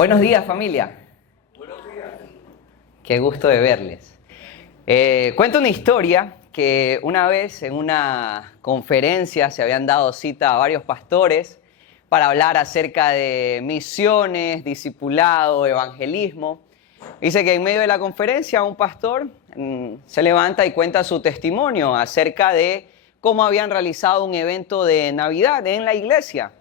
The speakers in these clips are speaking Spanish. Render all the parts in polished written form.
Buenos días, familia. Buenos días. Qué gusto de verles. Cuento una historia que una vez en una conferencia se habían dado cita a varios pastores para hablar acerca de misiones, discipulado, evangelismo. Dice que en medio de la conferencia un pastor se levanta y cuenta su testimonio acerca de cómo habían realizado un evento de Navidad en la iglesia.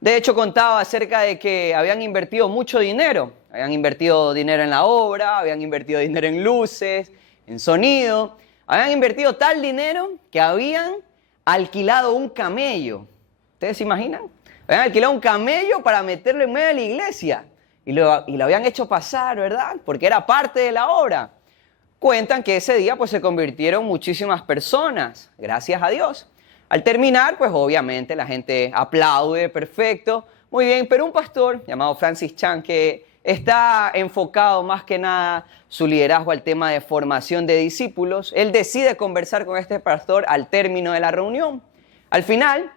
De hecho, contaba acerca de que habían invertido mucho dinero. Habían invertido dinero en la obra, habían invertido dinero en luces, en sonido. Habían invertido tal dinero que habían alquilado un camello. ¿Ustedes se imaginan? Habían alquilado un camello para meterlo en medio de la iglesia. Y lo habían hecho pasar, ¿verdad? Porque era parte de la obra. Cuentan que ese día pues se convirtieron muchísimas personas, gracias a Dios. Al terminar, pues obviamente la gente aplaude, perfecto, muy bien, pero un pastor llamado Francis Chan, que está enfocado más que nada su liderazgo al tema de formación de discípulos, él decide conversar con este pastor al término de la reunión. Al final,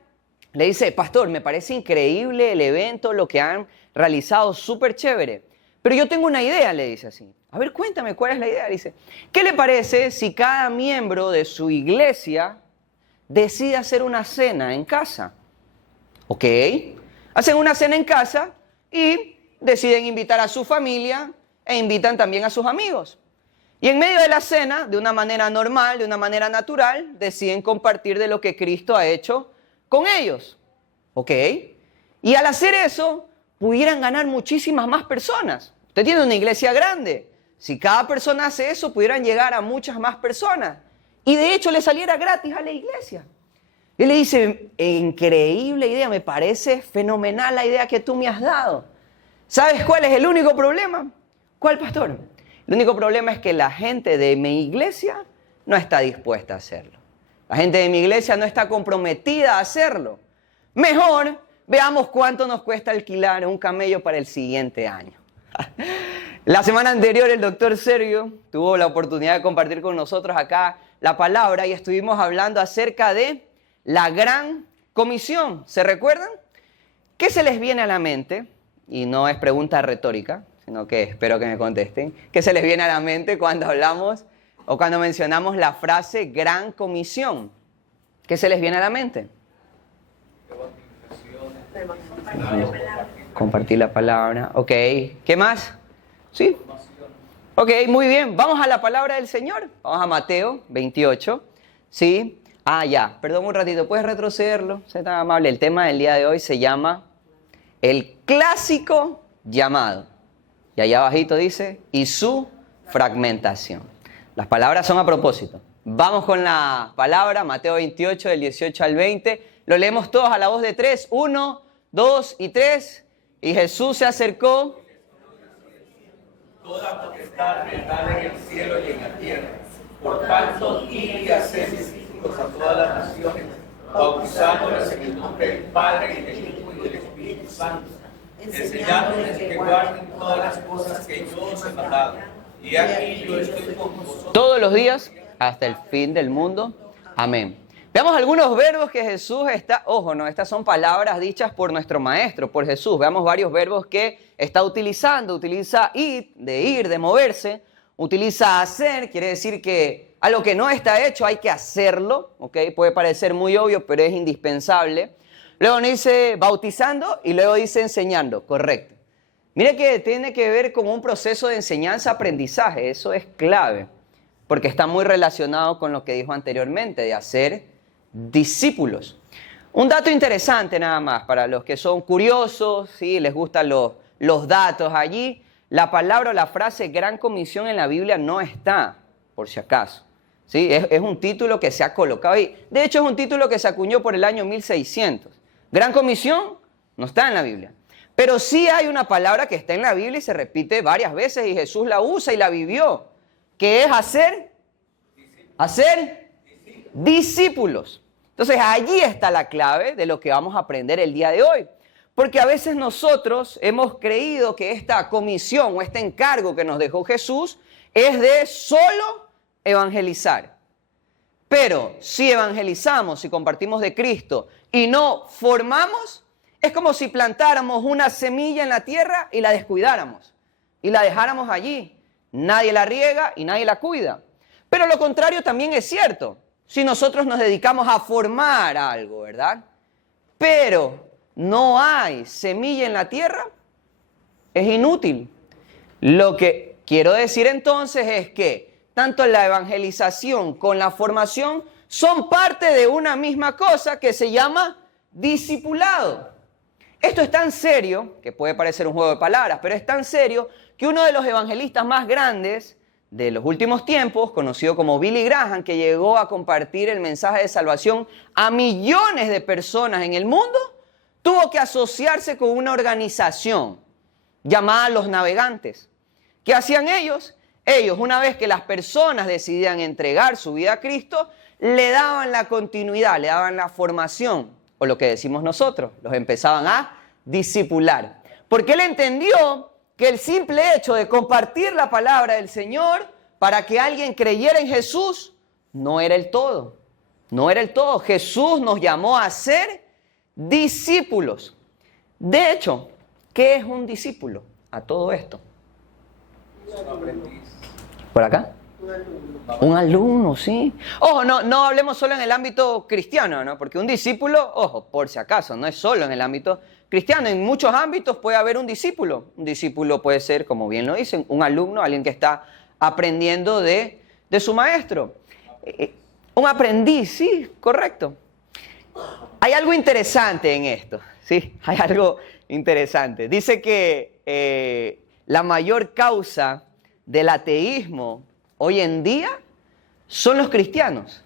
le dice: pastor, me parece increíble el evento, lo que han realizado, súper chévere, pero yo tengo una idea, le dice así. A ver, cuéntame, ¿cuál es la idea? Le dice: ¿qué le parece si cada miembro de su iglesia decide hacer una cena en casa? Ok, hacen una cena en casa y deciden invitar a su familia e invitan también a sus amigos. Y en medio de la cena, de una manera normal, de una manera natural, deciden compartir de lo que Cristo ha hecho con ellos. Ok, y al hacer eso, pudieran ganar muchísimas más personas. Usted tiene una iglesia grande. Si cada persona hace eso, pudieran llegar a muchas más personas. Y de hecho le saliera gratis a la iglesia. Y le dice: increíble idea, me parece fenomenal la idea que tú me has dado. ¿Sabes cuál es el único problema? ¿Cuál, pastor? El único problema es que la gente de mi iglesia no está dispuesta a hacerlo. La gente de mi iglesia no está comprometida a hacerlo. Mejor veamos cuánto nos cuesta alquilar un camello para el siguiente año. La semana anterior el doctor Sergio tuvo la oportunidad de compartir con nosotros acá la palabra y estuvimos hablando acerca de la Gran Comisión. ¿Se recuerdan? ¿Qué se les viene a la mente? Y no es pregunta retórica, sino que espero que me contesten. ¿Qué se les viene a la mente cuando hablamos o cuando mencionamos la frase Gran Comisión? ¿Qué se les viene a la mente? Compartir la palabra. Ok. ¿Qué más? ¿Sí? Ok, muy bien. Vamos a la palabra del Señor. Vamos a Mateo 28. ¿Sí? Ya. Perdón un ratito. ¿Puedes retrocederlo? Sé tan amable. El tema del día de hoy se llama el clásico llamado. Y allá abajito dice: y su fragmentación. Las palabras son a propósito. Vamos con la palabra. Mateo 28, del 18 al 20. Lo leemos todos a la voz de 3. 1, 2 y 3. Y Jesús se acercó. Toda potestad me da en el cielo y en la tierra. Por tanto, id y haced discípulos a todas las naciones, bautizándoles en el nombre del Padre, y del Hijo y del Espíritu Santo, enseñándoles que guarden todas las cosas que yo os he mandado. Y aquí yo estoy con vosotros Todos los días hasta el fin del mundo. Amén. Veamos algunos verbos que Jesús está... Ojo, no, estas son palabras dichas por nuestro Maestro, por Jesús. Veamos varios verbos que está utilizando. Utiliza ir, de moverse. Utiliza hacer, quiere decir que algo que no está hecho hay que hacerlo. ¿Ok? Puede parecer muy obvio, pero es indispensable. Luego dice bautizando y luego dice enseñando. Correcto. Mire que tiene que ver con un proceso de enseñanza-aprendizaje. Eso es clave, porque está muy relacionado con lo que dijo anteriormente, de hacer discípulos. Un dato interesante nada más, para los que son curiosos, ¿sí? Les gustan los datos allí. La palabra o la frase Gran Comisión en la Biblia no está, por si acaso. ¿Sí? Es un título que se ha colocado ahí. De hecho, es un título que se acuñó por el año 1600. Gran Comisión no está en la Biblia. Pero sí hay una palabra que está en la Biblia y se repite varias veces y Jesús la usa y la vivió, que es hacer discípulos. Entonces allí está la clave de lo que vamos a aprender el día de hoy. Porque a veces nosotros hemos creído que esta comisión o este encargo que nos dejó Jesús es de solo evangelizar. Pero si evangelizamos y compartimos de Cristo y no formamos, Es como si plantáramos una semilla en la tierra y la descuidáramos y la dejáramos allí. Nadie la riega y nadie la cuida. Pero lo contrario también es cierto. Si nosotros nos dedicamos a formar algo, ¿verdad? Pero no hay semilla en la tierra, es inútil. Lo que quiero decir entonces es que tanto la evangelización con la formación son parte de una misma cosa que se llama discipulado. Esto es tan serio, que puede parecer un juego de palabras, pero es tan serio que uno de los evangelistas más grandes de los últimos tiempos, conocido como Billy Graham, que llegó a compartir el mensaje de salvación a millones de personas en el mundo, tuvo que asociarse con una organización llamada Los Navegantes. ¿Qué hacían ellos? Ellos, una vez que las personas decidían entregar su vida a Cristo, le daban la continuidad, le daban la formación, o lo que decimos nosotros, los empezaban a discipular. Porque él entendió que el simple hecho de compartir la palabra del Señor para que alguien creyera en Jesús no era el todo. No era el todo. Jesús nos llamó a ser discípulos. De hecho, ¿qué es un discípulo a todo esto? Un aprendiz. ¿Por acá? Un alumno, sí. Ojo, no hablemos solo en el ámbito cristiano, ¿no? Porque un discípulo, ojo, por si acaso, no es solo en el ámbito cristiano. En muchos ámbitos puede haber un discípulo. Un discípulo puede ser, como bien lo dicen, un alumno, alguien que está aprendiendo de su maestro. Un aprendiz, sí, correcto. Hay algo interesante en esto, sí, hay algo interesante. Dice que la mayor causa del ateísmo hoy en día son los cristianos.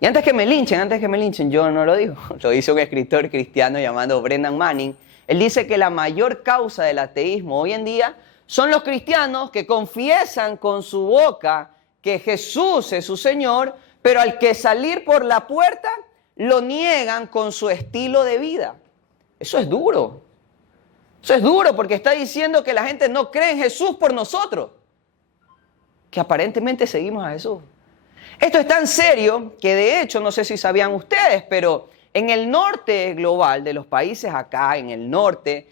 Y antes que me linchen, yo no lo digo, lo dice un escritor cristiano llamado Brennan Manning. Él dice que la mayor causa del ateísmo hoy en día son los cristianos que confiesan con su boca que Jesús es su Señor, pero al que salir por la puerta lo niegan con su estilo de vida. Eso es duro. Eso es duro porque está diciendo que la gente no cree en Jesús por nosotros, que aparentemente seguimos a Jesús. Esto es tan serio que de hecho, no sé si sabían ustedes, pero en el norte global de los países acá, en el norte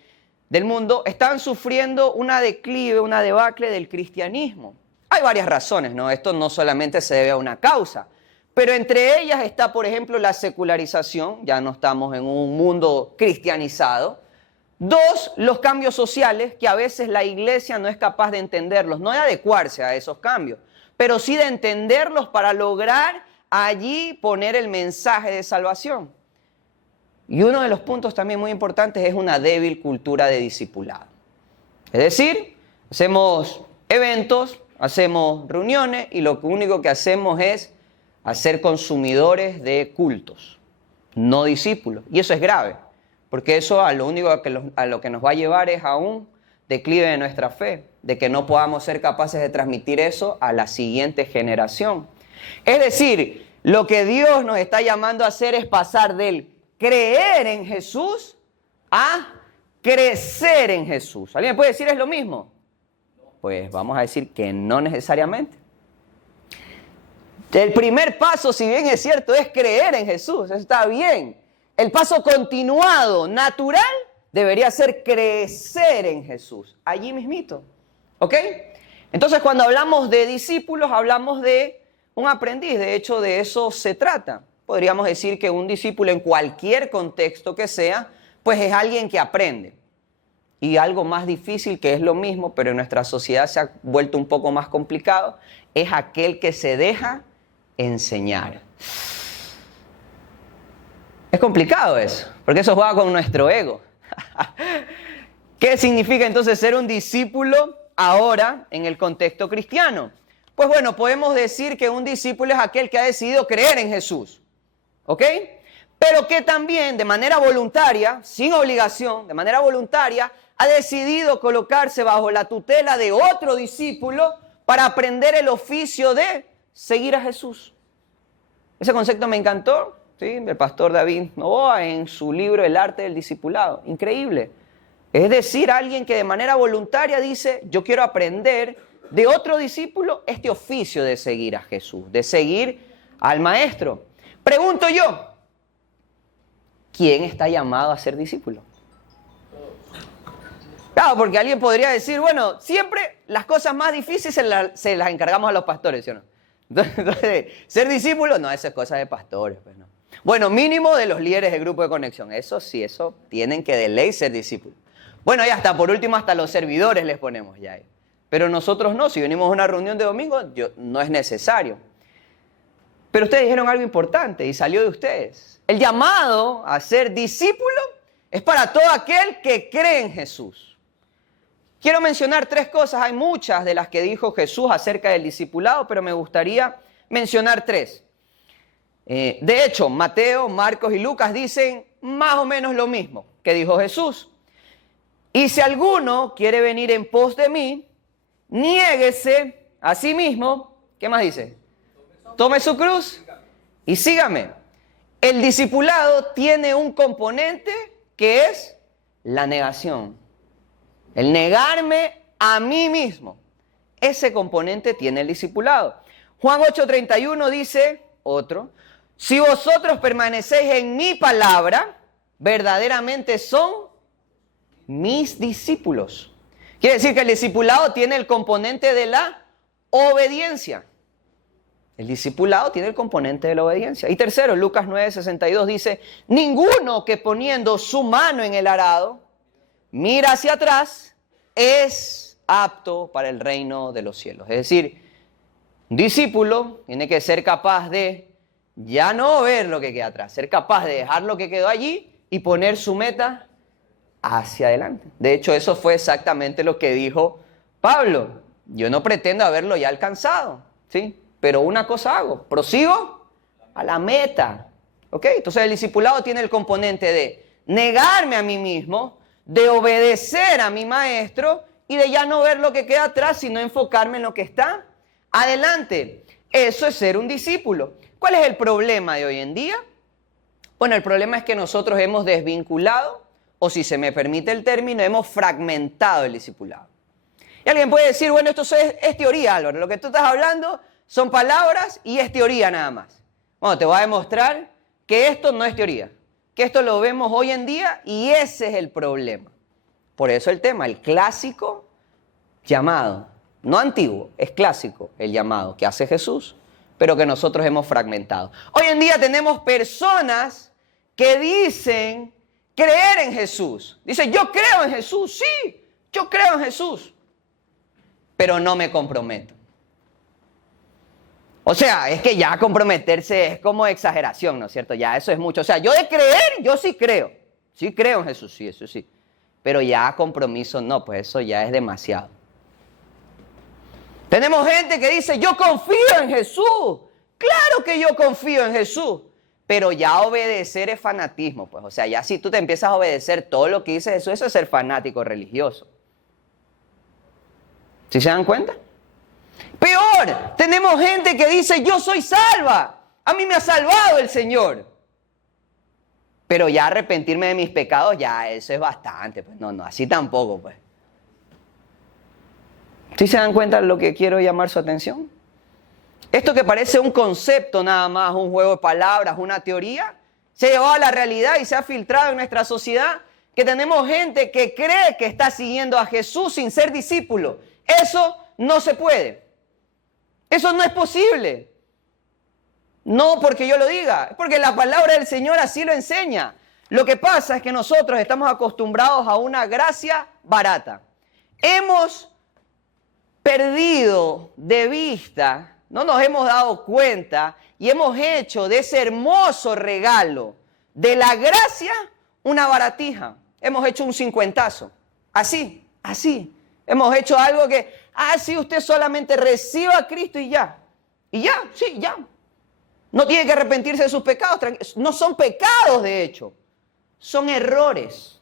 del mundo, están sufriendo una debacle del cristianismo. Hay varias razones, ¿no? Esto no solamente se debe a una causa, pero entre ellas está, por ejemplo, la secularización, ya no estamos en un mundo cristianizado. 2, los cambios sociales, que a veces la iglesia no es capaz de entenderlos, no de adecuarse a esos cambios, pero sí de entenderlos para lograr allí poner el mensaje de salvación. Y uno de los puntos también muy importantes es una débil cultura de discipulado. Es decir, hacemos eventos, hacemos reuniones y lo único que hacemos es hacer consumidores de cultos, no discípulos. Y eso es grave, porque eso a lo único a lo que nos va a llevar es a un declive de nuestra fe, de que no podamos ser capaces de transmitir eso a la siguiente generación. Es decir, lo que Dios nos está llamando a hacer es pasar del creer en Jesús a crecer en Jesús. ¿Alguien puede decir es lo mismo? Pues vamos a decir que no necesariamente. El primer paso, si bien es cierto, es creer en Jesús. Eso está bien. El paso continuado, natural, debería ser crecer en Jesús. Allí mismito. ¿Ok? Entonces, cuando hablamos de discípulos, hablamos de un aprendiz. De hecho, de eso se trata. Podríamos decir que un discípulo en cualquier contexto que sea, pues es alguien que aprende. Y algo más difícil, que es lo mismo, pero en nuestra sociedad se ha vuelto un poco más complicado, es aquel que se deja enseñar. Es complicado eso, porque eso juega con nuestro ego. ¿Qué significa entonces ser un discípulo ahora en el contexto cristiano? Pues bueno, podemos decir que un discípulo es aquel que ha decidido creer en Jesús. ¿Ok? Pero que también de manera voluntaria, sin obligación, de manera voluntaria, ha decidido colocarse bajo la tutela de otro discípulo para aprender el oficio de seguir a Jesús. Ese concepto me encantó, ¿sí? Del pastor David Novoa en su libro El arte del discipulado. Increíble. Es decir, alguien que de manera voluntaria dice, yo quiero aprender de otro discípulo este oficio de seguir a Jesús, de seguir al Maestro. Pregunto yo, ¿quién está llamado a ser discípulo? Claro, porque alguien podría decir, bueno, siempre las cosas más difíciles se las encargamos a los pastores, ¿sí o no? Entonces, ser discípulo, no, eso es cosa de pastores, pues no. Bueno, mínimo de los líderes del grupo de conexión, eso sí, eso tienen que de ley ser discípulos. Bueno, y hasta por último, hasta los servidores les ponemos ya ahí. Pero nosotros no, si venimos a una reunión de domingo, no es necesario. Pero ustedes dijeron algo importante y salió de ustedes. El llamado a ser discípulo es para todo aquel que cree en Jesús. Quiero mencionar 3 cosas, hay muchas de las que dijo Jesús acerca del discipulado, pero me gustaría mencionar 3. De hecho, Mateo, Marcos y Lucas dicen más o menos lo mismo que dijo Jesús. Y si alguno quiere venir en pos de mí, niéguese a sí mismo. ¿Qué más dice? Tome su cruz y sígame. El discipulado tiene un componente que es la negación. El negarme a mí mismo. Ese componente tiene el discipulado. Juan 8:31 dice, si vosotros permanecéis en mi palabra, verdaderamente son mis discípulos. Quiere decir que el discipulado tiene el componente de la obediencia. El discipulado tiene el componente de la obediencia. Y tercero, Lucas 9:62 dice, ninguno que poniendo su mano en el arado, mira hacia atrás, es apto para el reino de los cielos. Es decir, un discípulo tiene que ser capaz de ya no ver lo que queda atrás, ser capaz de dejar lo que quedó allí y poner su meta hacia adelante. De hecho, eso fue exactamente lo que dijo Pablo. Yo no pretendo haberlo ya alcanzado, ¿sí? Pero una cosa hago, prosigo a la meta. ¿Ok? Entonces el discipulado tiene el componente de negarme a mí mismo, de obedecer a mi maestro y de ya no ver lo que queda atrás, sino enfocarme en lo que está adelante. Eso es ser un discípulo. ¿Cuál es el problema de hoy en día? Bueno, el problema es que nosotros hemos desvinculado, o si se me permite el término, hemos fragmentado el discipulado. Y alguien puede decir, bueno, esto es teoría, Álvaro. Lo que tú estás hablando son palabras y es teoría nada más. Bueno, te voy a demostrar que esto no es teoría, que esto lo vemos hoy en día y ese es el problema. Por eso el tema, el clásico llamado, no antiguo, es clásico el llamado que hace Jesús, pero que nosotros hemos fragmentado. Hoy en día tenemos personas que dicen creer en Jesús. Dicen, yo creo en Jesús, sí, yo creo en Jesús, pero no me comprometo. O sea, es que ya comprometerse es como exageración, ¿no es cierto? Ya eso es mucho. O sea, yo de creer, yo sí creo en Jesús, sí, eso sí. Pero ya compromiso no, pues eso ya es demasiado. Tenemos gente que dice, yo confío en Jesús. Claro que yo confío en Jesús. Pero ya obedecer es fanatismo, pues. O sea, ya si tú te empiezas a obedecer todo lo que dice Jesús, eso es ser fanático religioso. ¿Sí se dan cuenta? Peor, tenemos gente que dice, yo soy salva. A mí me ha salvado el Señor. Pero ya arrepentirme de mis pecados, ya eso es bastante. Pues no, así tampoco, pues. ¿Sí se dan cuenta de lo que quiero llamar su atención? Esto que parece un concepto nada más, un juego de palabras, una teoría, se ha llevado a la realidad y se ha filtrado en nuestra sociedad que tenemos gente que cree que está siguiendo a Jesús sin ser discípulo. Eso no se puede. Eso no es posible. No porque yo lo diga, es porque la palabra del Señor así lo enseña. Lo que pasa es que nosotros estamos acostumbrados a una gracia barata. Hemos perdido de vista, no nos hemos dado cuenta y hemos hecho de ese hermoso regalo de la gracia una baratija. Hemos hecho un cincuentazo. Así. Hemos hecho algo que, sí, usted solamente reciba a Cristo y ya. Y ya, sí, ya. No tiene que arrepentirse de sus pecados. No son pecados, de hecho. Son errores.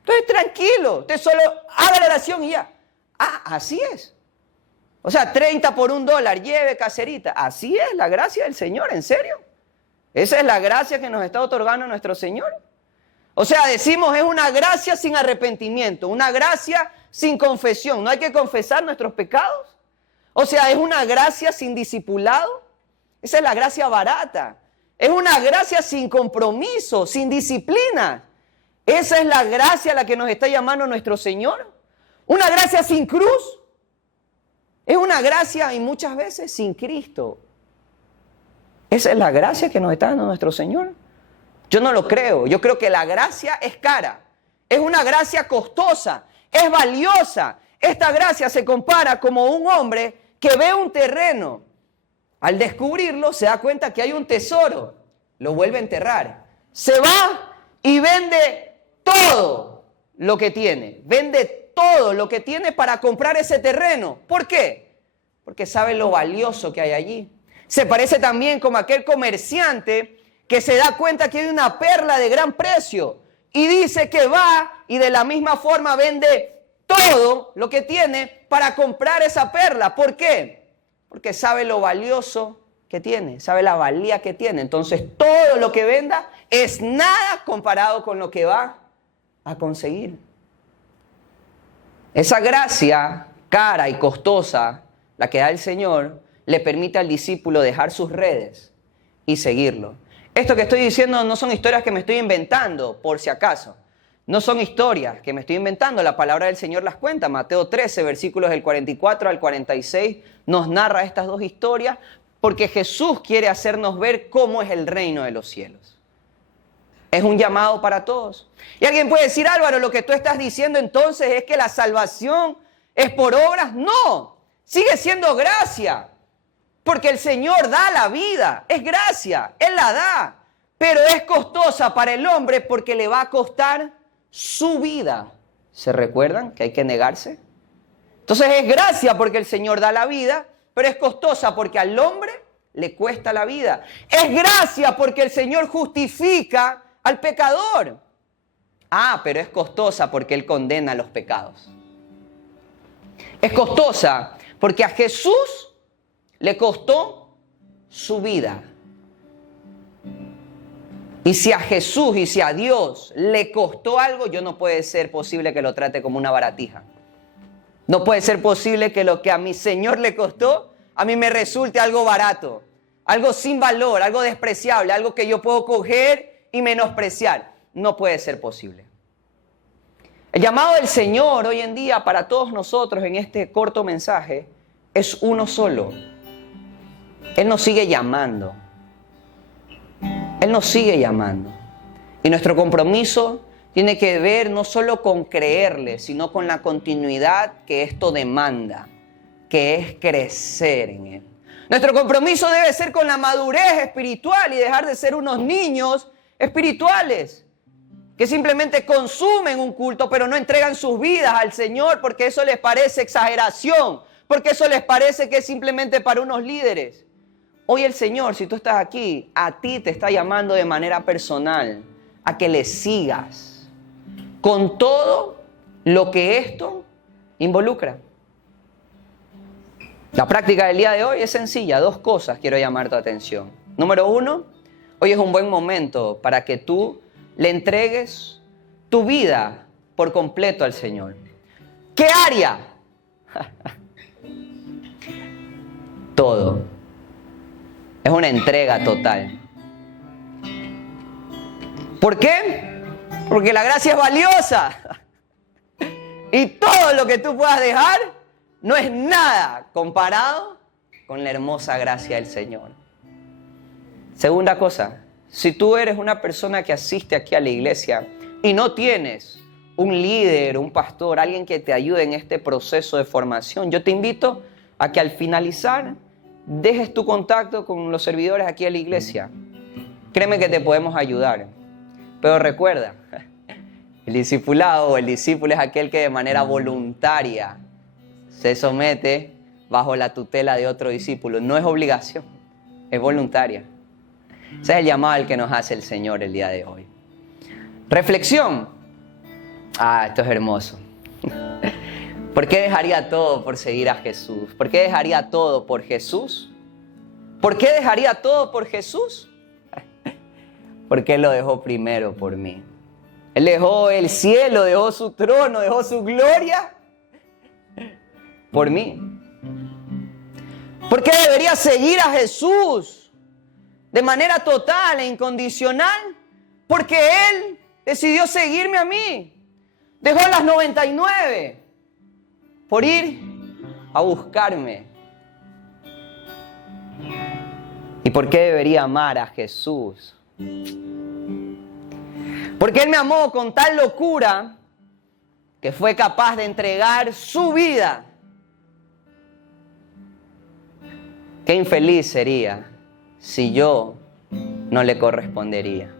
Entonces, tranquilo. Usted solo haga la oración y ya. Así es. O sea, 30 por $1, lleve caserita. Así es la gracia del Señor, ¿en serio? Esa es la gracia que nos está otorgando nuestro Señor. O sea, decimos, es una gracia sin arrepentimiento, una gracia sin confesión. ¿No hay que confesar nuestros pecados? O sea, es una gracia sin discipulado. Esa es la gracia barata. Es una gracia sin compromiso, sin disciplina. Esa es la gracia a la que nos está llamando nuestro Señor. Una gracia sin cruz. Es una gracia y muchas veces sin Cristo. Esa es la gracia que nos está dando nuestro Señor. Yo no lo creo. Yo creo que la gracia es cara. Es una gracia costosa. Es valiosa. Esta gracia se compara como un hombre que ve un terreno. Al descubrirlo se da cuenta que hay un tesoro. Lo vuelve a enterrar. Se va y vende todo lo que tiene. Vende todo lo que tiene para comprar ese terreno. ¿Por qué? Porque sabe lo valioso que hay allí. Se parece también como aquel comerciante que se da cuenta que hay una perla de gran precio y dice que va y de la misma forma vende todo lo que tiene para comprar esa perla. ¿Por qué? Porque sabe lo valioso que tiene, sabe la valía que tiene. Entonces todo lo que venda es nada comparado con lo que va a conseguir. Esa gracia cara y costosa, la que da el Señor, le permite al discípulo dejar sus redes y seguirlo. Esto que estoy diciendo no son historias que me estoy inventando, por si acaso. No son historias que me estoy inventando, la palabra del Señor las cuenta. Mateo 13, versículos del 44 al 46, nos narra estas dos historias porque Jesús quiere hacernos ver cómo es el reino de los cielos. Es un llamado para todos. Y alguien puede decir, Álvaro, lo que tú estás diciendo entonces es que la salvación es por obras. No, sigue siendo gracia. Porque el Señor da la vida, es gracia, Él la da. Pero es costosa para el hombre porque le va a costar su vida. ¿Se recuerdan que hay que negarse? Entonces es gracia porque el Señor da la vida, pero es costosa porque al hombre le cuesta la vida. Es gracia porque el Señor justifica al pecador. Pero es costosa porque Él condena los pecados. Es costosa porque a Jesús le costó su vida. Y si a Jesús y si a Dios le costó algo, yo no puede ser posible que lo trate como una baratija. No puede ser posible que lo que a mi Señor le costó, a mí me resulte algo barato, algo sin valor, algo despreciable, algo que yo puedo coger y menospreciar. No puede ser posible. El llamado del Señor hoy en día para todos nosotros en este corto mensaje es uno solo. Él nos sigue llamando. Él nos sigue llamando. Y nuestro compromiso tiene que ver no solo con creerle, sino con la continuidad que esto demanda, que es crecer en Él. Nuestro compromiso debe ser con la madurez espiritual y dejar de ser unos niños espirituales que simplemente consumen un culto, pero no entregan sus vidas al Señor porque eso les parece exageración, porque eso les parece que es simplemente para unos líderes. Hoy el Señor, si tú estás aquí, a ti te está llamando de manera personal a que le sigas con todo lo que esto involucra. La práctica del día de hoy es sencilla. 2 cosas quiero llamar tu atención. Número 1, hoy es un buen momento para que tú le entregues tu vida por completo al Señor. ¿Qué área? Todo. Es una entrega total. ¿Por qué? Porque la gracia es valiosa. Y todo lo que tú puedas dejar no es nada comparado con la hermosa gracia del Señor. Segunda cosa, si tú eres una persona que asiste aquí a la iglesia y no tienes un líder, un pastor, alguien que te ayude en este proceso de formación, yo te invito a que al finalizar dejes tu contacto con los servidores aquí a la iglesia. Créeme que te podemos ayudar. Pero recuerda, el discipulado o el discípulo es aquel que de manera voluntaria se somete bajo la tutela de otro discípulo. No es obligación, es voluntaria. Ese es el llamado al que nos hace el Señor el día de hoy. Reflexión. Esto es hermoso. ¿Por qué dejaría todo por seguir a Jesús? ¿Por qué dejaría todo por Jesús? ¿Por qué dejaría todo por Jesús? Porque Él lo dejó primero por mí. Él dejó el cielo, dejó su trono, dejó su gloria por mí. ¿Por qué debería seguir a Jesús? de manera total e incondicional, porque Él decidió seguirme a mí. Dejó las 99 por ir a buscarme. ¿Y por qué debería amar a Jesús? Porque Él me amó con tal locura que fue capaz de entregar su vida. Qué infeliz sería si yo no le correspondería.